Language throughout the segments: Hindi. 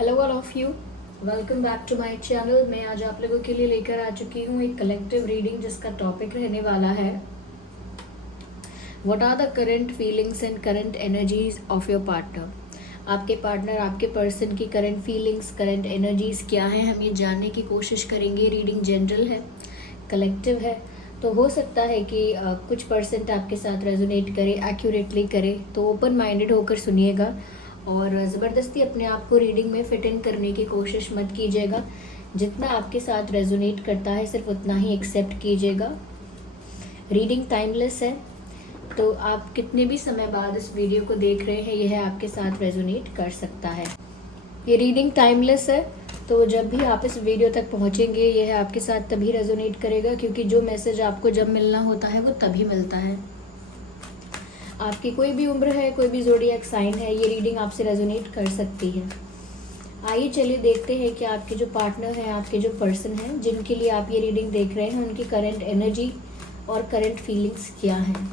Hello all of you, welcome back to my channel. मैं आज आप लोगों के लिए लेकर आ चुकी हूँ एक कलेक्टिव रीडिंग जिसका टॉपिक रहने वाला है what are the current feelings and current energies of your partner. आपके पार्टनर, आपके पर्सन की करंट फीलिंग्स, करंट एनर्जीज क्या हैं, हम ये जानने की कोशिश करेंगे। रीडिंग जनरल है, कलेक्टिव है, तो हो सकता है कि कुछ परसेंट आपके साथ रेजोनेट करे, एक्यूरेटली करे, तो ओपन माइंडेड होकर सुनिएगा और ज़बरदस्ती अपने आप को रीडिंग में फिट इन करने की कोशिश मत कीजिएगा। जितना आपके साथ रेजोनेट करता है सिर्फ उतना ही एक्सेप्ट कीजिएगा। रीडिंग टाइमलेस है, तो आप कितने भी समय बाद इस वीडियो को देख रहे हैं यह आपके साथ रेजोनेट कर सकता है। ये रीडिंग टाइमलेस है, तो जब भी आप इस वीडियो तक पहुंचेंगे यह आपके साथ तभी रेजोनेट करेगा, क्योंकि जो मैसेज आपको जब मिलना होता है वो तभी मिलता है। आपकी कोई भी उम्र है, कोई भी ज़ोडिएक साइन है, ये रीडिंग आपसे रेजोनेट कर सकती है। आइए चलिए देखते हैं कि आपके जो पार्टनर हैं, आपके जो पर्सन हैं जिनके लिए आप ये रीडिंग देख रहे हैं, उनकी करंट एनर्जी और करंट फीलिंग्स क्या हैं।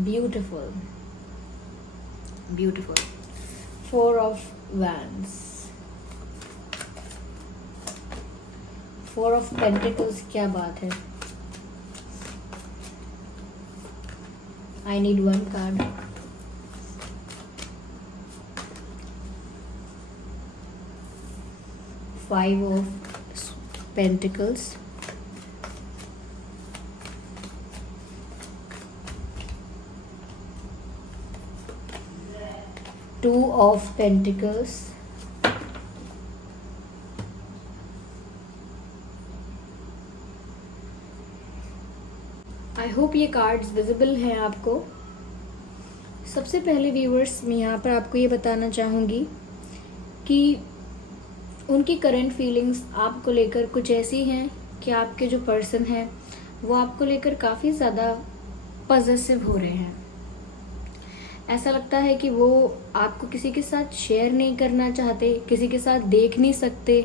Beautiful beautiful 4 of wands, 4 of pentacles, क्या बात है। I need one card. 5 of Pentacles. 2 of Pentacles. I hope ये कार्ड्स विजिबल हैं आपको। सबसे पहले व्यूअर्स, मैं यहाँ पर आपको ये बताना चाहूँगी कि उनकी करंट फीलिंग्स आपको लेकर कुछ ऐसी हैं कि आपके जो पर्सन हैं वो आपको लेकर काफ़ी ज़्यादा पॉजिटिव हो रहे हैं। ऐसा लगता है कि वो आपको किसी के साथ शेयर नहीं करना चाहते, किसी के साथ देख नहीं सकते,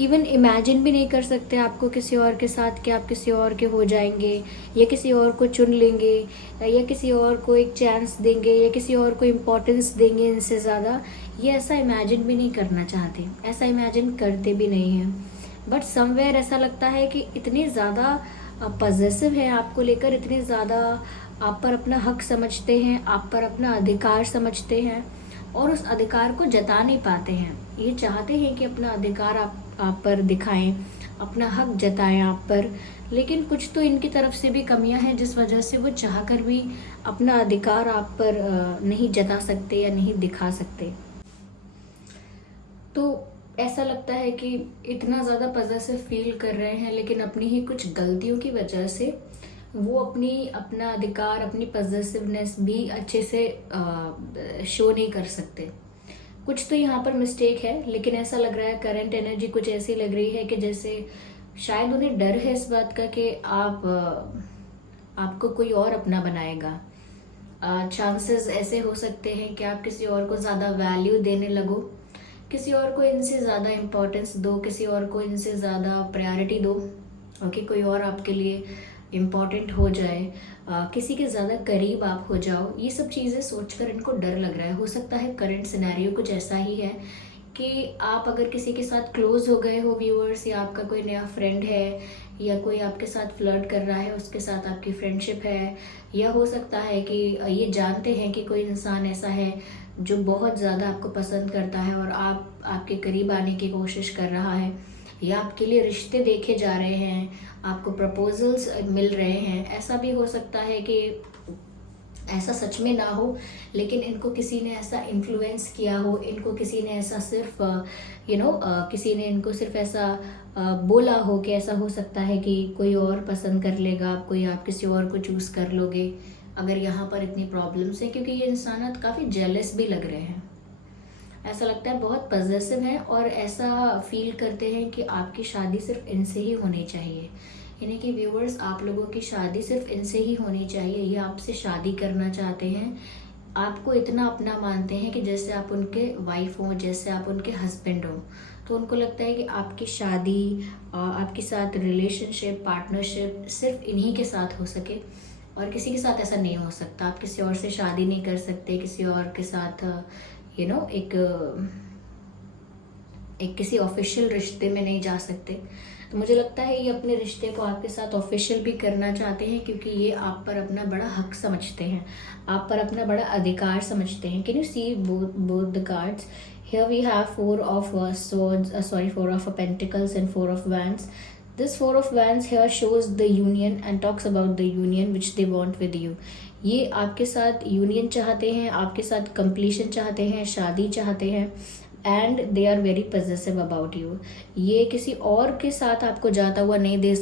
इवन इमेजिन भी नहीं कर सकते आपको किसी और के साथ कि आप किसी और के हो जाएंगे या किसी और को चुन लेंगे या किसी और को एक चांस देंगे या किसी और को इम्पोर्टेंस देंगे इनसे ज़्यादा। ये ऐसा इमेजिन भी नहीं करना चाहते, ऐसा इमेजिन करते भी नहीं हैं। बट समवेयर ऐसा लगता है कि इतने ज़्यादा पॉजिटिव है आपको लेकर, इतने ज़्यादा आप पर अपना हक समझते हैं, आप पर अपना अधिकार समझते हैं और उस अधिकार को जता नहीं पाते हैं। ये चाहते हैं कि अपना अधिकार आप पर दिखाएं, अपना हक जताएं आप पर, लेकिन कुछ तो इनकी तरफ से भी कमियां हैं जिस वजह से वो चाहकर भी अपना अधिकार आप पर नहीं जता सकते या नहीं दिखा सकते। तो ऐसा लगता है कि इतना ज़्यादा पॉजिटिव फील कर रहे हैं, लेकिन अपनी ही कुछ गलतियों की वजह से वो अपना अधिकार, अपनी पॉजिटिवनेस भी अच्छे से शो नहीं कर सकते। कुछ तो यहाँ पर मिस्टेक है, लेकिन ऐसा लग रहा है करंट एनर्जी कुछ ऐसी लग रही है कि जैसे शायद उन्हें डर है इस बात का कि आपको कोई और अपना बनाएगा। चांसेस ऐसे हो सकते हैं कि आप किसी और को ज़्यादा वैल्यू देने लगो, किसी और को इनसे ज़्यादा इम्पोर्टेंस दो, किसी और को इनसे ज़्यादा प्रायोरिटी दो, ओके, कोई और आपके लिए इम्पॉर्टेंट हो जाए, किसी के ज़्यादा करीब आप हो जाओ। ये सब चीज़ें सोचकर इनको डर लग रहा है। हो सकता है करंट सिनेरियो कुछ ऐसा ही है कि आप अगर किसी के साथ क्लोज हो गए हो व्यूअर्स, या आपका कोई नया फ्रेंड है या कोई आपके साथ फ्लर्ट कर रहा है, उसके साथ आपकी फ्रेंडशिप है, या हो सकता है कि ये जानते हैं कि कोई इंसान ऐसा है जो बहुत ज़्यादा आपको पसंद करता है और आपके करीब आने की कोशिश कर रहा है, या आपके लिए रिश्ते देखे जा रहे हैं, आपको प्रपोजल्स मिल रहे हैं। ऐसा भी हो सकता है कि ऐसा सच में ना हो, लेकिन इनको किसी ने ऐसा इन्फ्लुएंस किया हो, इनको किसी ने ऐसा सिर्फ किसी ने इनको सिर्फ ऐसा बोला हो कि ऐसा हो सकता है कि कोई और पसंद कर लेगा आपको, या आप किसी और को चूज़ कर लोगे। अगर यहाँ पर इतनी प्रॉब्लम्स है, क्योंकि ये इंसान काफ़ी जेलस भी लग रहे हैं, ऐसा लगता है बहुत पॉजिटिव है और ऐसा फील करते हैं कि आपकी शादी सिर्फ इनसे ही होनी चाहिए। यानी कि व्यूअर्स, आप लोगों की शादी सिर्फ इनसे ही होनी चाहिए। ये आपसे शादी करना चाहते हैं, आपको इतना अपना मानते हैं कि जैसे आप उनके वाइफ हो, जैसे आप उनके हस्बैंड हो। तो उनको लगता है कि आपकी शादी, आपके साथ रिलेशनशिप, पार्टनरशिप सिर्फ इन्हीं के साथ हो सके और किसी के साथ ऐसा नहीं हो सकता। आप किसी और से शादी नहीं कर सकते, किसी और के साथ एक किसी ऑफिशियल रिश्ते में नहीं जा सकते। तो मुझे लगता है ये अपने रिश्ते को आपके साथ ऑफिशियल भी करना चाहते हैं, क्योंकि ये आप पर अपना बड़ा हक समझते हैं, आप पर अपना बड़ा अधिकार समझते हैं। Can you see both the cards? Here we have four of swords, four of pentacles and four of wands. This four of wands here shows the union and talks about the union which they want with you. ये आपके साथ यूनियन चाहते हैं, आपके साथ कंप्लीशन चाहते हैं, शादी चाहते हैं, and they are very possessive about you. ये किसी और के साथ आपको जाता हुआ नहीं देख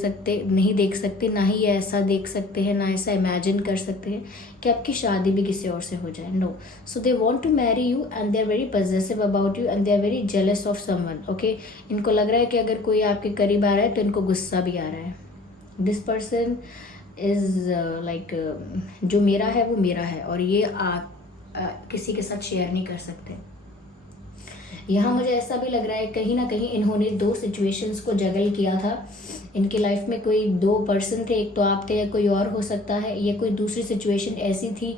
सकते, ना ही ये ऐसा देख सकते हैं, ना ऐसा इमेजिन कर सकते हैं कि आपकी शादी भी किसी और से हो जाए। No, so they want to marry you and they are very possessive about you and they are very jealous of someone. Okay, इनको लग रहा है कि अगर कोई आपके करीब आ रहा है तो इनको गुस्सा भी आ रहा है। दिस पर्सन इज लाइक जो मेरा है वो मेरा है, और ये किसी के साथ शेयर नहीं कर सकते। यहाँ मुझे ऐसा भी लग रहा है कहीं ना कहीं इन्होंने दो सिचुएशंस को जगल किया था। इनकी लाइफ में कोई दो पर्सन थे, एक तो आप थे या कोई और हो सकता है, या कोई दूसरी सिचुएशन ऐसी थी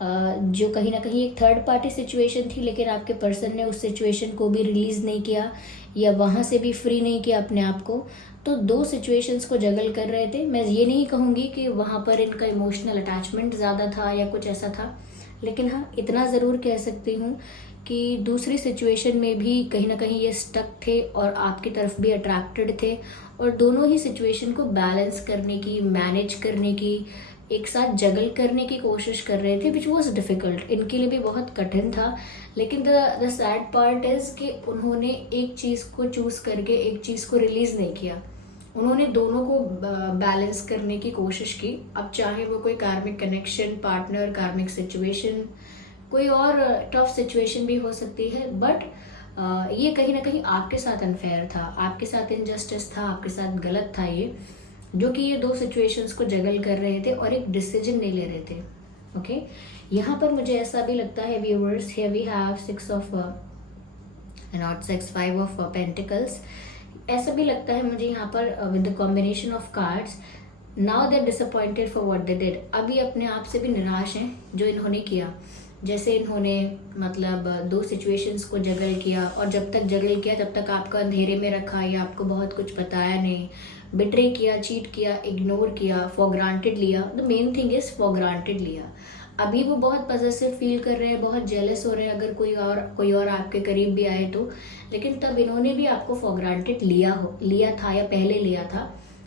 जो कहीं ना कहीं एक थर्ड पार्टी सिचुएशन थी, लेकिन आपके पर्सन ने उस सिचुएशन को भी रिलीज़ नहीं किया या वहाँ से भी फ्री नहीं किया अपने आप को। तो दो सिचुएशंस को जगल कर रहे थे। मैं ये नहीं कहूँगी कि वहाँ पर इनका इमोशनल अटैचमेंट ज़्यादा था या कुछ ऐसा था, लेकिन हाँ इतना ज़रूर कह सकती हूँ कि दूसरी सिचुएशन में भी कहीं ना कहीं ये स्टक थे और आपकी तरफ भी अट्रैक्टेड थे, और दोनों ही सिचुएशन को बैलेंस करने की, मैनेज करने की, एक साथ जगल करने की कोशिश कर रहे थे, विच वॉज डिफ़िकल्ट। इनके लिए भी बहुत कठिन था, लेकिन द सैड पार्ट इज़ कि उन्होंने एक चीज़ को चूज़ करके एक चीज़ को रिलीज़ नहीं किया। उन्होंने दोनों को बैलेंस करने की कोशिश की। अब चाहे वो कोई कार्मिक कनेक्शन, पार्टनर, कार्मिक सिचुएशन, कोई और टफ सिचुएशन भी हो सकती है, बट ये कहीं ना कहीं आपके साथ अनफेयर था, आपके साथ इनजस्टिस था, आपके साथ गलत था ये, जो कि ये दो सिचुएशंस को जगल कर रहे थे और एक डिसीजन नहीं ले रहे थे। ओके, यहाँ पर मुझे ऐसा भी लगता है viewers, here we have 6 of not 6, 5 of pentacles. ऐसा भी लगता है मुझे यहाँ पर with the combination of cards, now they disappointed for what they did. अभी अपने आप से भी निराश हैं जो इन्होंने किया। जैसे इन्होंने मतलब दो सिचुएशंस को जगल किया, और जब तक जगल किया तब तक आपको अंधेरे में रखा या आपको बहुत कुछ बताया नहीं, बिट्रे किया, चीट किया, इग्नोर किया, फॉर ग्रांटेड लिया। The main thing is for granted लिया। अभी वो बहुत पॉजिटिव फील कर रहे हैं, बहुत जेलस हो रहे हैं अगर कोई और आपके करीब भी आए तो, लेकिन तब इन्होंने भी आपको फॉर ग्रांटेड लिया था या पहले लिया था।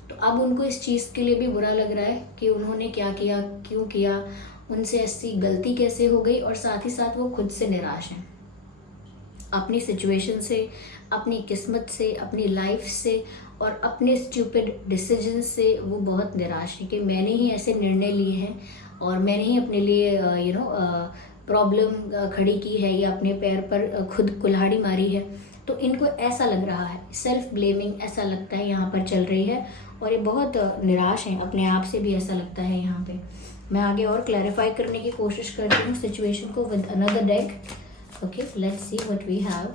तो अब उनको इस चीज़ के लिए भी बुरा लग रहा है कि उन्होंने क्या किया, क्यों किया, उनसे ऐसी गलती कैसे हो गई, और साथ ही साथ वो खुद से निराश हैं अपनी सिचुएशन से, अपनी किस्मत से, अपनी लाइफ से और अपने स्टूपिड डिसीजन से। वो बहुत निराश हैं कि मैंने ही ऐसे निर्णय लिए हैं और मैंने ही अपने लिए प्रॉब्लम खड़ी की है या अपने पैर पर खुद कुल्हाड़ी मारी है। तो इनको ऐसा लग रहा है, सेल्फ ब्लेमिंग ऐसा लगता है यहाँ पर चल रही है, और ये बहुत निराश हैं अपने आप से भी, ऐसा लगता है यहाँ पे। मैं आगे और क्लैरिफाई करने की कोशिश करती हूँ सिचुएशन को with another deck. Okay, let's see what we have.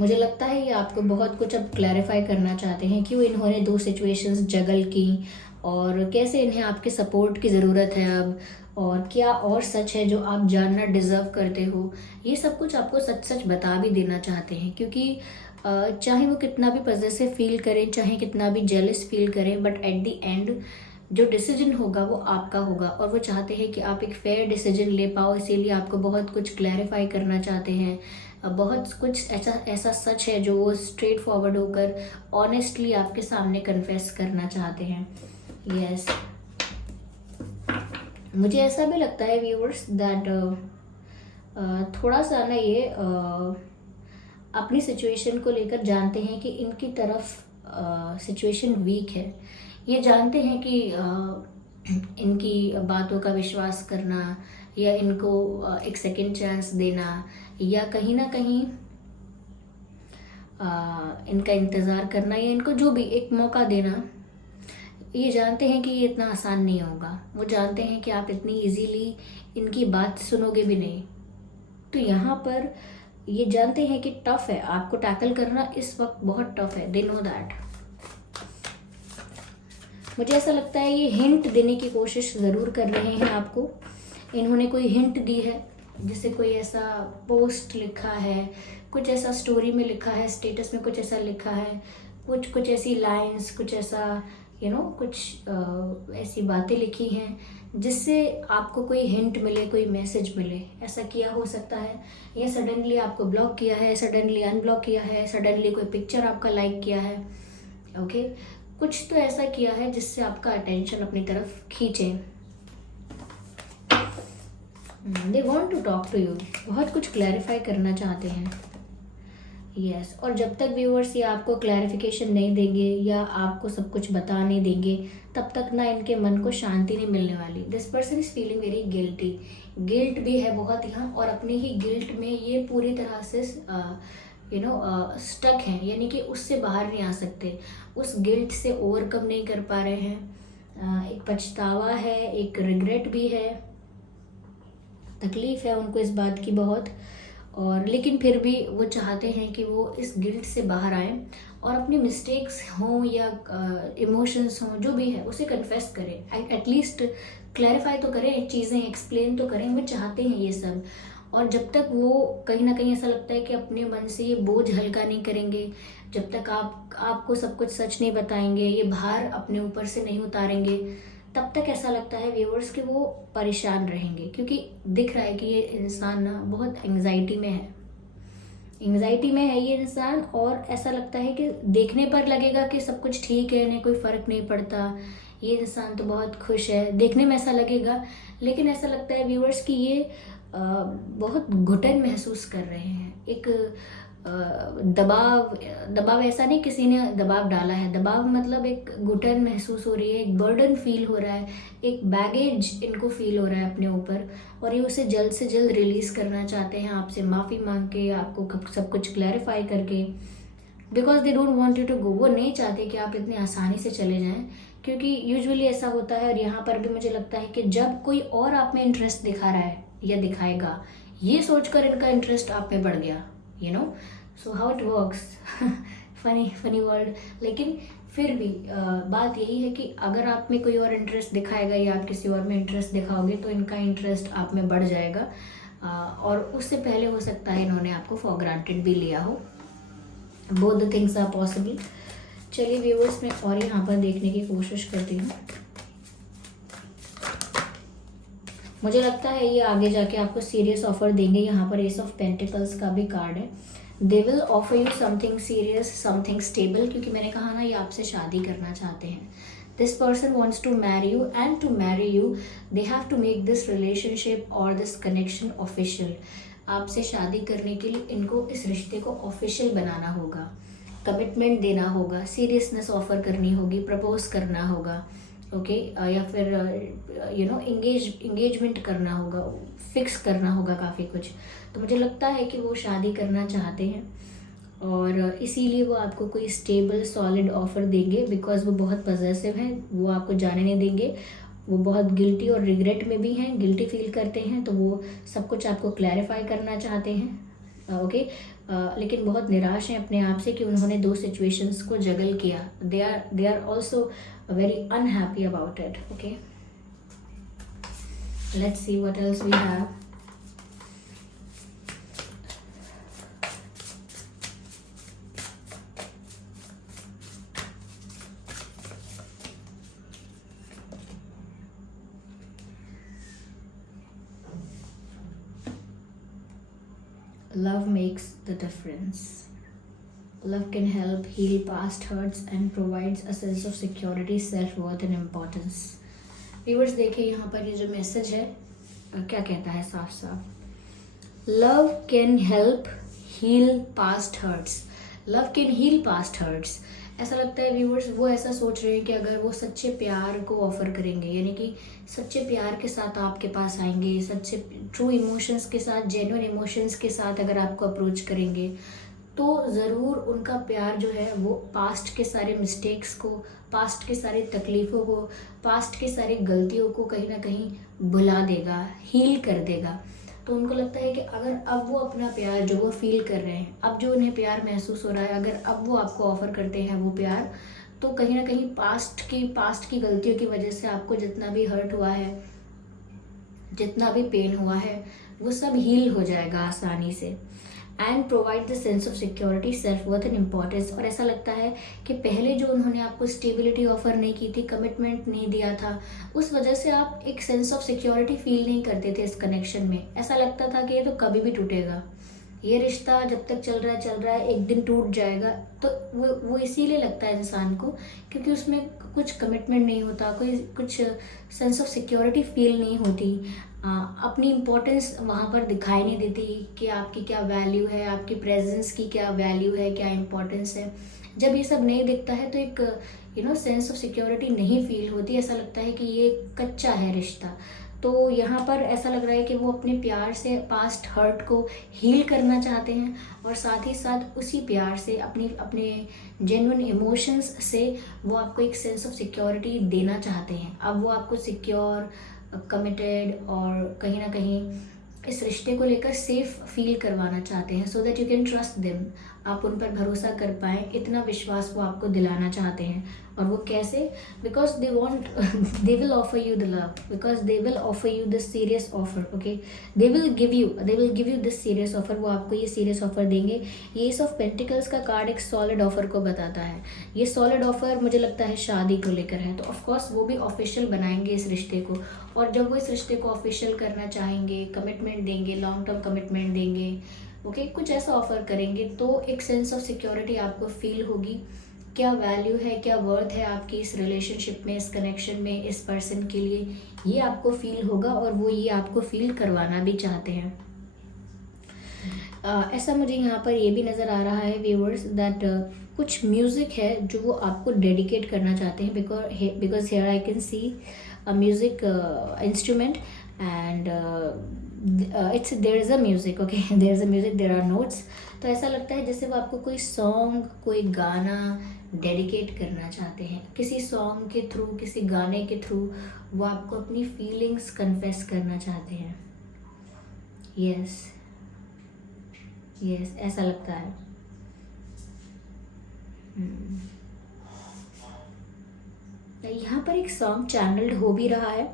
मुझे लगता है ये आपको बहुत कुछ अब क्लैरिफाई करना चाहते हैं, क्यों इन्होंने दो सिचुएशंस जगल की और कैसे इन्हें आपके सपोर्ट की ज़रूरत है अब, और क्या और सच है जो आप जानना डिज़र्व करते हो। ये सब कुछ आपको सच सच बता भी देना चाहते हैं, क्योंकि चाहे वो कितना भी पॉजिटिव फील करें, चाहे कितना भी जेलस फील करें, बट एट द एंड जो डिसीजन होगा वो आपका होगा, और वो चाहते हैं कि आप एक फेयर डिसीजन ले पाओ। इसीलिए आपको बहुत कुछ क्लैरिफाई करना चाहते हैं। बहुत कुछ ऐसा सच है जो वो स्ट्रेट फॉरवर्ड होकर ऑनेस्टली आपके सामने कन्फेस करना चाहते हैं। यस, मुझे ऐसा भी लगता है व्यूअर्स दैट थोड़ा सा ना ये अपनी सिचुएशन को लेकर जानते हैं कि इनकी तरफ सिचुएशन वीक है। ये जानते हैं कि इनकी बातों का विश्वास करना या इनको एक सेकंड चांस देना या कहीं ना कहीं इनका इंतज़ार करना या इनको जो भी एक मौका देना, ये जानते हैं कि ये इतना आसान नहीं होगा। वो जानते हैं कि आप इतनी इजीली इनकी बात सुनोगे भी नहीं। तो यहाँ पर ये जानते हैं कि टफ़ है, आपको टैकल करना इस वक्त बहुत टफ़ है। They know that. मुझे ऐसा लगता है ये हिंट देने की कोशिश ज़रूर कर रहे हैं आपको। इन्होंने कोई हिंट दी है जैसे कोई ऐसा पोस्ट लिखा है, कुछ ऐसा स्टोरी में लिखा है, स्टेटस में कुछ ऐसा लिखा है, कुछ ऐसी लाइंस, कुछ ऐसा कुछ ऐसी बातें लिखी हैं जिससे आपको कोई हिंट मिले, कोई मैसेज मिले, ऐसा किया हो सकता है। या सडनली आपको ब्लॉक किया है, सडनली अनब्लॉक किया है, सडनली कोई पिक्चर आपका लाइक किया है। ओके, कुछ तो ऐसा किया है जिससे आपका अटेंशन अपनी तरफ खींचे। They want to talk to you, बहुत कुछ क्लैरिफाई करना चाहते हैं। यस, और जब तक व्यूअर्स ये आपको क्लैरिफिकेशन नहीं देंगे या आपको सब कुछ बता नहीं देंगे, तब तक ना इनके मन को शांति नहीं मिलने वाली। This person is feeling very guilty, guilt भी है बहुत यहाँ, और अपने ही गिल्ट में ये पूरी तरह से स्टक हैं, यानी कि उससे बाहर नहीं आ सकते, उस गिल्ट से ओवरकम नहीं कर पा रहे हैं। एक पछतावा है, एक रिग्रेट भी है, तकलीफ है उनको इस बात की बहुत, और लेकिन फिर भी वो चाहते हैं कि वो इस गिल्ट से बाहर आए और अपनी मिस्टेक्स हों या इमोशंस हों, जो भी है उसे कन्फेस करें, एटलीस्ट क्लैरिफाई तो करें, चीज़ें एक्सप्लेन तो करें। वो चाहते हैं ये सब, और जब तक वो कहीं ना कहीं ऐसा लगता है कि अपने मन से ये बोझ हल्का नहीं करेंगे, जब तक आपको सब कुछ सच नहीं बताएंगे, ये भार अपने ऊपर से नहीं उतारेंगे, तब तक ऐसा लगता है व्यूअर्स कि वो परेशान रहेंगे, क्योंकि दिख रहा है कि ये इंसान ना बहुत एंग्जाइटी में है, ये इंसान। और ऐसा लगता है कि देखने पर लगेगा कि सब कुछ ठीक है, इन्हें कोई फर्क नहीं पड़ता, ये इंसान तो बहुत खुश है, देखने में ऐसा लगेगा। लेकिन ऐसा लगता है व्यूअर्स कि ये बहुत घुटन महसूस कर रहे हैं, एक दबाव ऐसा नहीं किसी ने दबाव डाला है, दबाव मतलब एक घुटन महसूस हो रही है, एक बर्डन फील हो रहा है, एक बैगेज इनको फील हो रहा है अपने ऊपर, और ये उसे जल्द से जल्द रिलीज करना चाहते हैं, आपसे माफ़ी मांग के, आपको सब कुछ क्लैरिफाई करके, because they don't want you to go. वो नहीं चाहते कि आप इतनी आसानी से चले जाएं, क्योंकि यूजुअली ऐसा होता है, और यहाँ पर भी मुझे लगता है कि जब कोई और आप में इंटरेस्ट दिखा रहा है या दिखाएगा, ये सोचकर इनका इंटरेस्ट आप में बढ़ गया, so how it works. Funny word. लेकिन फिर भी बात यही है कि अगर आप में कोई और इंटरेस्ट दिखाएगा या आप किसी और में इंटरेस्ट दिखाओगे, तो इनका इंटरेस्ट आप में बढ़ जाएगा, और उससे पहले हो सकता है इन्होंने आपको फॉर ग्रांटेड भी लिया हो। Both the things are possible. चलिए व्यूअर्स, मैं और यहाँ पर देखने की कोशिश करती हूँ। मुझे लगता है ये आगे जाके आपको सीरियस ऑफर देंगे। यहाँ पर एस ऑफ पेंटिकल्स का भी कार्ड है। They will offer you something serious, something stable, क्योंकि मैंने कहा ना, ये आपसे शादी करना चाहते हैं। This person wants to marry you, and to marry you they have to make this relationship और दिस कनेक्शन ऑफिशियल। आपसे शादी करने के लिए इनको इस रिश्ते को ऑफिशियल बनाना होगा, कमिटमेंट देना होगा, सीरियसनेस ऑफर करनी होगी, प्रपोज करना होगा, ओके, या फिर एंगेजमेंट करना होगा, फिक्स करना होगा काफ़ी कुछ। तो मुझे लगता है कि वो शादी करना चाहते हैं, और इसीलिए वो आपको कोई स्टेबल सॉलिड ऑफर देंगे, बिकॉज वो बहुत पॉजेसिव हैं, वो आपको जाने नहीं देंगे, वो बहुत गिल्टी और रिग्रेट में भी हैं, गिल्टी फील करते हैं, तो वो सब कुछ आपको क्लैरिफाई करना चाहते हैं, ओके। लेकिन बहुत निराश हैं अपने आप से कि उन्होंने 2 सिचुएशंस को जगल किया। They are also very unhappy about it. Okay, let's see what else we have. Love makes the difference. Love can help heal past hurts and provides a sense of security, self-worth and importance. Viewers, देखिए यहाँ पर ये जो मैसेज है क्या कहता है साफ साफ। Love can help heal past hurts. Love can heal past hurts. ऐसा लगता है व्यूअर्स, वो ऐसा सोच रहे हैं कि अगर वो सच्चे प्यार को ऑफर करेंगे, यानी कि सच्चे प्यार के साथ आपके पास आएंगे, सच्चे ट्रू इमोशंस के साथ, जेन्युइन इमोशंस के साथ अगर आपको अप्रोच करेंगे, तो ज़रूर उनका प्यार जो है वो पास्ट के सारे मिस्टेक्स को, पास्ट के सारे तकलीफ़ों को, पास्ट के सारे गलतियों को कहीं ना कहीं भुला देगा, हील कर देगा। तो उनको लगता है कि अगर अब वो अपना प्यार जो वो फील कर रहे हैं, अब जो उन्हें प्यार महसूस हो रहा है, अगर अब वो आपको ऑफ़र करते हैं वो प्यार, तो कहीं ना कहीं पास्ट की गलतियों की वजह से आपको जितना भी हर्ट हुआ है, जितना भी पेन हुआ है वो सब हील हो जाएगा आसानी से। And provide the sense of security, self worth and importance. और ऐसा लगता है कि पहले जो उन्होंने आपको स्टेबिलिटी ऑफर नहीं की थी, कमिटमेंट नहीं दिया था, उस वजह से आप एक सेंस ऑफ सिक्योरिटी फील नहीं करते थे इस कनेक्शन में। ऐसा लगता था कि ये तो कभी भी टूटेगा, ये रिश्ता जब तक चल रहा है एक दिन टूट जाएगा। तो वो इसीलिए लगता है इंसान को क्योंकि उसमें कुछ कमिटमेंट नहीं होता, कोई कुछ सेंस ऑफ सिक्योरिटी फील नहीं होती, अपनी इम्पोर्टेंस वहाँ पर दिखाई नहीं देती कि आपकी क्या वैल्यू है, आपकी प्रेजेंस की क्या वैल्यू है, क्या इम्पोर्टेंस है। जब ये सब नहीं दिखता है तो एक सेंस ऑफ सिक्योरिटी नहीं फील होती, ऐसा लगता है कि ये कच्चा है रिश्ता। तो यहाँ पर ऐसा लग रहा है कि वो अपने प्यार से पास्ट हर्ट को हील करना चाहते हैं और साथ ही साथ उसी प्यार से अपने जेन्युइन इमोशंस से वो आपको एक सेंस ऑफ सिक्योरिटी देना चाहते हैं। अब वो आपको सिक्योर, कमिटेड और कहीं ना कहीं इस रिश्ते को लेकर सेफ फील करवाना चाहते हैं, so that you can trust them, आप उन पर भरोसा कर पाएँ, इतना विश्वास वो आपको दिलाना चाहते हैं। और वो कैसे? Because they want they will offer you the love, because they will offer you this serious offer. Okay, they will give you this serious offer, वो आपको ये सीरियस ऑफर देंगे। ये एस ऑफ पेंटिकल्स का कार्ड एक सॉलिड ऑफर को बताता है। ये सॉलिड ऑफर मुझे लगता है शादी को लेकर है, तो ऑफकोर्स वो भी ऑफिशियल बनाएंगे इस रिश्ते को। और जब वो इस रिश्ते को ऑफिशियल करना चाहेंगे, कमिटमेंट देंगे, लॉन्ग टर्म कमिटमेंट देंगे, ओके, कुछ ऐसा ऑफर करेंगे, तो एक सेंस ऑफ सिक्योरिटी आपको फील होगी। क्या वैल्यू है, क्या वर्थ है आपकी इस रिलेशनशिप में, इस कनेक्शन में, इस पर्सन के लिए, ये आपको फील होगा और वो ये आपको फील करवाना भी चाहते हैं। ऐसा मुझे यहाँ पर ये भी नज़र आ रहा है व्यूअर्स दैट कुछ म्यूज़िक है जो वो आपको डेडिकेट करना चाहते हैं, because here I can see a music instrument and there is a music, okay, there is a music, there are notes. तो ऐसा लगता है जैसे वो आपको कोई सॉन्ग, कोई गाना डेडिकेट करना चाहते हैं। किसी सॉन्ग के थ्रू, किसी गाने के थ्रू वो आपको अपनी फीलिंग्स कन्फेस करना चाहते हैं। यस, ऐसा लगता है। यहाँ पर एक सॉन्ग चैनल्ड हो भी रहा है।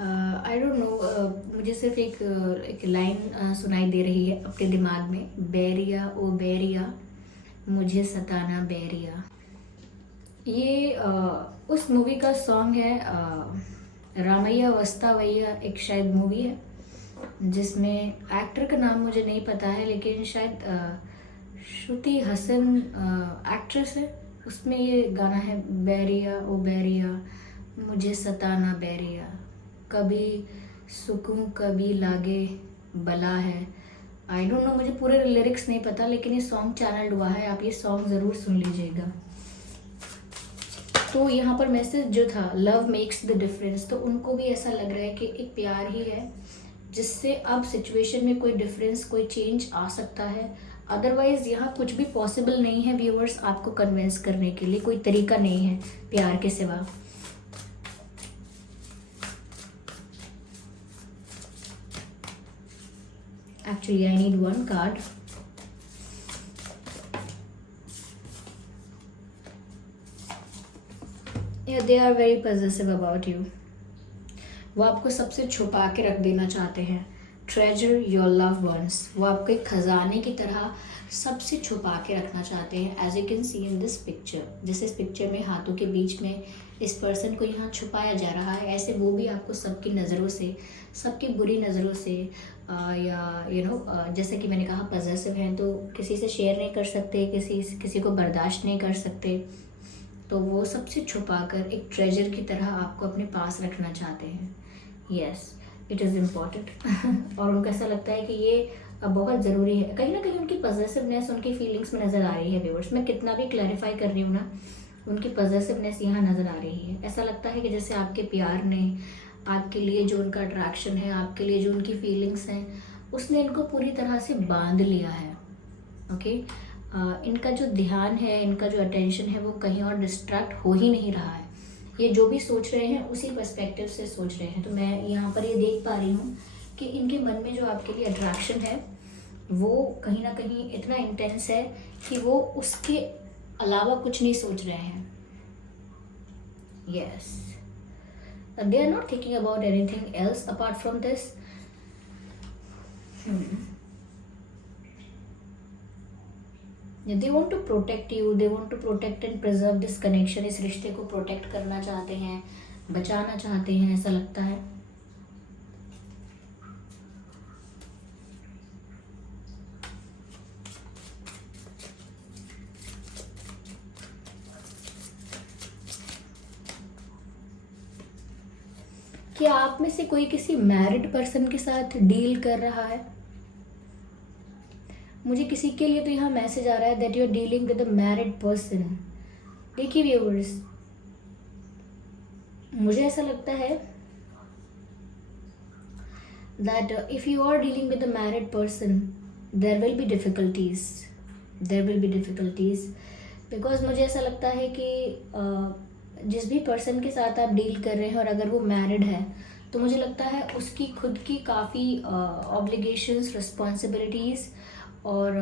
आई डोंट नो, मुझे सिर्फ एक लाइन सुनाई दे रही है अपने दिमाग में, बैरिया ओ बैरिया मुझे सताना बैरिया। ये उस मूवी का सॉन्ग है, रामैया वस्तावैया एक शायद मूवी है जिसमें एक्टर का नाम मुझे नहीं पता है, लेकिन शायद श्रुति हसन एक्ट्रेस है। उसमें ये गाना है, बैरिया ओ बैरिया मुझे सताना बैरिया, कभी सुकून कभी लागे बला है। आई डोंट नो, मुझे पूरे लिरिक्स नहीं पता, लेकिन ये सॉन्ग चैनल्ड हुआ है, आप ये सॉन्ग ज़रूर सुन लीजिएगा। तो यहाँ पर मैसेज जो था, लव मेक्स द डिफरेंस, तो उनको भी ऐसा लग रहा है कि एक प्यार ही है जिससे अब सिचुएशन में कोई डिफरेंस, कोई चेंज आ सकता है। अदरवाइज यहाँ कुछ भी पॉसिबल नहीं है व्यूअर्स, आपको कन्विंस करने के लिए कोई तरीका नहीं है प्यार के सिवा। Actually, I need one card. Yeah, they are very possessive about you. वो आपको सबसे छुपा के रख देना चाहते हैं। ट्रेजर योर लव वंस, वो आपको एक खजाने की तरह सबसे छुपा के रखना चाहते हैं। As you can see in this picture, जैसे इस पिक्चर में हाथों के बीच में इस पर्सन को यहाँ छुपाया जा रहा है, ऐसे वो भी आपको सबकी नज़रों से, सबकी बुरी नज़रों से, या जैसे कि मैंने कहा पॉजेसिव हैं तो किसी से शेयर नहीं कर सकते, किसी को बर्दाश्त नहीं कर सकते, तो वो सबसे छुपा कर एक ट्रेजर की तरह आपको अपने पास रखना चाहते हैं। Yes, it is important. और उनको ऐसा लगता है कि ये बहुत ज़रूरी है। कहीं ना कहीं उनकी पॉजेसिवनेस उनकी फीलिंग्स में नज़र आ रही है व्यूअर्स। मैं कितना भी क्लैरिफाई कर रही हूँ ना, उनकी पॉजेसिवनेस यहाँ नज़र आ रही है। ऐसा लगता है कि जैसे आपके प्यार ने, आपके लिए जो उनका अट्रैक्शन है, आपके लिए जो उनकी फीलिंग्स हैं, उसने इनको पूरी तरह से बांध लिया है। ओके, इनका जो ध्यान है, इनका जो अटेंशन है, वो कहीं और डिस्ट्रैक्ट हो ही नहीं रहा है। ये जो भी सोच रहे हैं उसी पर्सपेक्टिव से सोच रहे हैं। तो मैं यहाँ पर ये देख पा रही हूँ कि इनके मन में जो आपके लिए अट्रैक्शन है वो कहीं ना कहीं इतना इंटेंस है कि वो उसके अलावा कुछ नहीं सोच रहे हैं। Yes, They are not thinking about anything else apart from this. They want to protect you, they want to protect and preserve this connection. इस रिश्ते को प्रोटेक्ट करना चाहते हैं, बचाना चाहते हैं, ऐसा लगता है. क्या आप में से कोई किसी मैरिड पर्सन के साथ डील कर रहा है? मुझे किसी के लिए तो यहाँ मैसेज आ रहा है that you are dealing with a married person. देखिए व्यूअर्स, मुझे ऐसा लगता है that if you are dealing with a married person there will be difficulties. Because मुझे ऐसा लगता है कि जिस भी पर्सन के साथ आप डील कर रहे हैं और अगर वो मैरिड है तो मुझे लगता है उसकी खुद की काफ़ी ऑब्लिगेशंस, रिस्पॉन्सिबिलिटीज़ और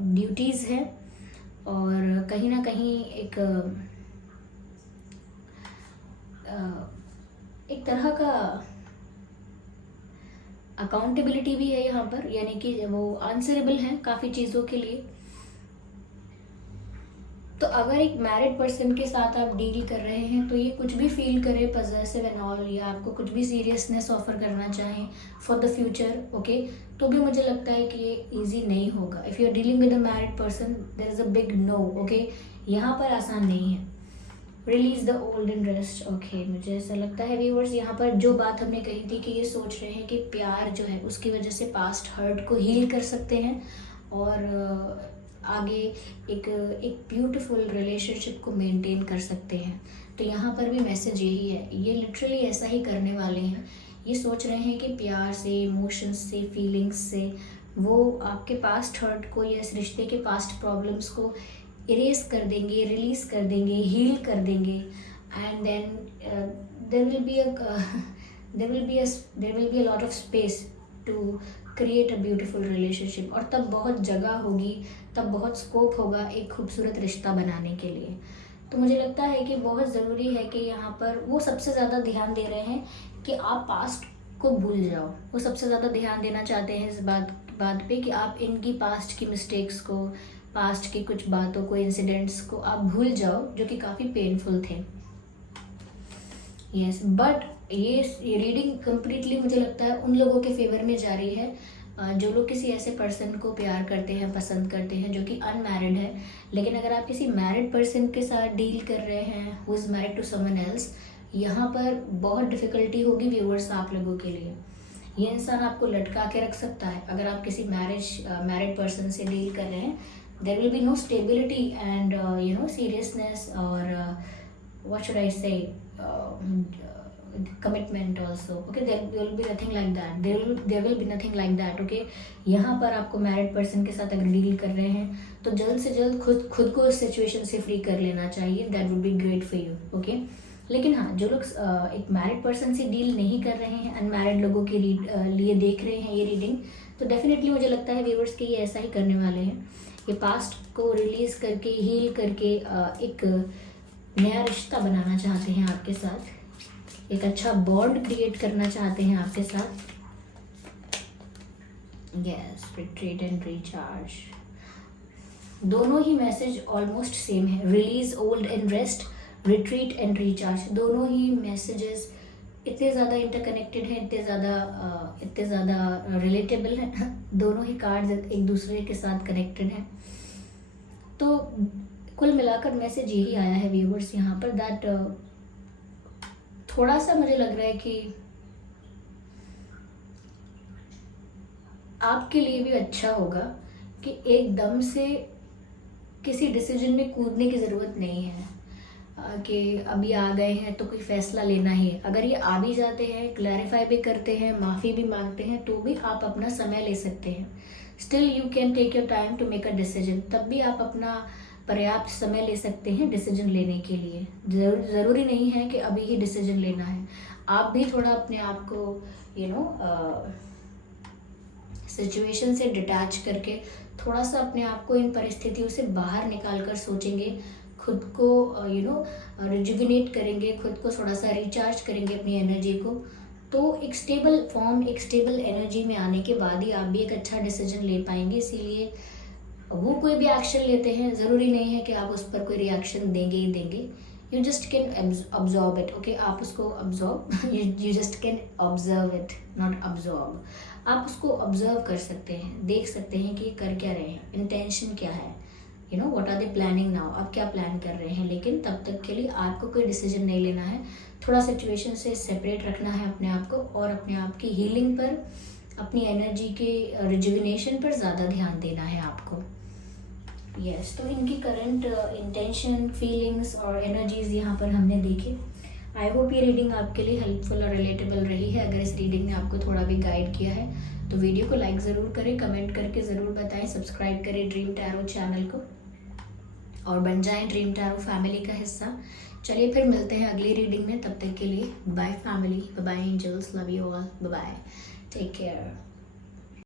ड्यूटीज़ हैं. और कहीं ना कहीं एक तरह का अकाउंटेबिलिटी भी है यहाँ पर, यानी कि वो आंसरेबल हैं काफ़ी चीज़ों के लिए. तो अगर एक मैरिड पर्सन के साथ आप डील कर रहे हैं तो ये कुछ भी फील करे पजेसिव एंड ऑल, या आपको कुछ भी सीरियसनेस ऑफर करना चाहें फॉर द फ्यूचर, ओके, तो भी मुझे लगता है कि ये इजी नहीं होगा. If you are dealing with a married person there is a big no, okay. यहाँ पर आसान नहीं है. Release the old and rest, okay. मुझे ऐसा लगता है व्यूअर्स, यहाँ पर जो बात हमने कही थी कि ये सोच रहे हैं कि प्यार जो है उसकी वजह से पास्ट हर्ट को हील कर सकते हैं और आगे एक ब्यूटीफुल रिलेशनशिप को मेंटेन कर सकते हैं. तो यहाँ पर भी मैसेज यही है, ये लिटरली ऐसा ही करने वाले हैं. ये सोच रहे हैं कि प्यार से, इमोशंस से, फीलिंग्स से वो आपके पास्ट हर्ट को या इस रिश्ते के पास्ट प्रॉब्लम्स को इरेज कर देंगे, रिलीज कर देंगे, हील कर देंगे. And then there will be a lot of space to create a beautiful relationship. और तब बहुत जगह होगी, तब बहुत स्कोप होगा एक खूबसूरत रिश्ता बनाने के लिए. तो मुझे लगता है कि बहुत ज़रूरी है कि यहाँ पर वो सबसे ज़्यादा ध्यान दे रहे हैं कि आप पास्ट को भूल जाओ. वो सबसे ज़्यादा ध्यान देना चाहते हैं इस बात पे कि आप इनकी पास्ट की मिस्टेक्स को, पास्ट की कुछ बातों को, इंसिडेंट्स को आप भूल जाओ जो कि काफ़ी पेनफुल थे. यस, बट ये रीडिंग कम्प्लीटली मुझे लगता है उन लोगों के फेवर में जा रही है जो लोग किसी ऐसे पर्सन को प्यार करते हैं, पसंद करते हैं जो कि अनमैरिड है. लेकिन अगर आप किसी मैरिड पर्सन के साथ डील कर रहे हैं who is married to someone else, यहाँ पर बहुत डिफ़िकल्टी होगी व्यूअर्स आप लोगों के लिए. ये इंसान आपको लटका के रख सकता है. अगर आप किसी मैरिड पर्सन से डील कर रहे हैं, there will be no stability and seriousness और what should I say commitment also, okay. There will be nothing like that. There will be nothing like that, okay. यहाँ पर आपको मैरिड पर्सन के साथ अगर डील कर रहे हैं तो जल्द से जल्द खुद को इस सिचुएशन से फ्री कर लेना चाहिए. That would be great for you, okay. लेकिन हाँ, जो लोग एक मैरिड पर्सन से डील नहीं कर रहे हैं, अनमैरिड लोगों के लिए देख रहे हैं ये रीडिंग, तो डेफिनेटली मुझे लगता है व्यूअर्स के ये ऐसा ही करने वाले हैं. ये पास्ट को रिलीज करके, हील करके एक नया रिश्ता बनाना चाहते हैं आपके साथ, एक अच्छा बॉन्ड क्रिएट करना चाहते हैं आपके साथ. यस, रिट्रीट एंड रिचार्ज, दोनों ही मैसेज ऑलमोस्ट सेम है. Release old and rest, retreat and recharge, दोनों ही मैसेजेस इतने ज़्यादा इंटरकनेक्टेड हैं, इतने ज़्यादा रिलेटेबल हैं. दोनों ही कार्ड्स एक दूसरे के साथ कनेक्टेड हैं. तो कुल मिलाकर मैसेज यही आया है व्यूअर्स यहाँ पर दैट थोड़ा सा मुझे लग रहा है कि आपके लिए भी अच्छा होगा कि एकदम से किसी डिसीजन में कूदने की ज़रूरत नहीं है कि अभी आ गए हैं तो कोई फैसला लेना ही है. अगर ये आ भी जाते हैं, क्लैरिफाई भी करते हैं, माफ़ी भी मांगते हैं, तो भी आप अपना समय ले सकते हैं. Still you can take your time to make a decision. तब भी आप अपना पर्याप्त समय ले सकते हैं डिसीजन लेने के लिए. ज़रूरी नहीं है कि अभी ही डिसीजन लेना है. आप भी थोड़ा अपने आप को सिचुएशन से डिटैच करके थोड़ा सा अपने आप को इन परिस्थितियों से बाहर निकाल कर सोचेंगे, खुद को रिजुविनेट करेंगे, खुद को थोड़ा सा रिचार्ज करेंगे अपनी एनर्जी को, तो एक स्टेबल फॉर्म, एक स्टेबल एनर्जी में आने के बाद ही आप भी एक अच्छा डिसीजन ले पाएंगे। इसीलिए वो कोई भी एक्शन लेते हैं, ज़रूरी नहीं है कि आप उस पर कोई रिएक्शन देंगे ही देंगे। You just can absorb it, okay. आप उसको absorb, you just can observe it, not absorb. आप उसको ऑब्जर्व कर सकते हैं, देख सकते हैं कि कर क्या रहे हैं, इंटेंशन क्या है, what are they planning now, आप क्या प्लान कर रहे हैं। लेकिन तब तक के लिए आपको कोई डिसीजन नहीं लेना है, थोड़ा सिचुएशन से सेपरेट रखना है अपने आप को, और अपने आप की हीलिंग पर, अपनी एनर्जी के रिजुविनेशन पर ज़्यादा ध्यान देना है आपको। यस, तो इनकी करंट इंटेंशन, फीलिंग्स और एनर्जीज यहाँ पर हमने देखे। आई होप ये रीडिंग आपके लिए हेल्पफुल और रिलेटेबल रही है। अगर इस रीडिंग ने आपको थोड़ा भी गाइड किया है तो वीडियो को लाइक ज़रूर करें, कमेंट करके ज़रूर बताएं, सब्सक्राइब करें ड्रीम टैरो चैनल को और बन जाएं ड्रीम टैरो फैमिली का हिस्सा। चलिए फिर मिलते हैं अगली रीडिंग में, तब तक के लिए bye family, bye angels, love you all, bye, take care.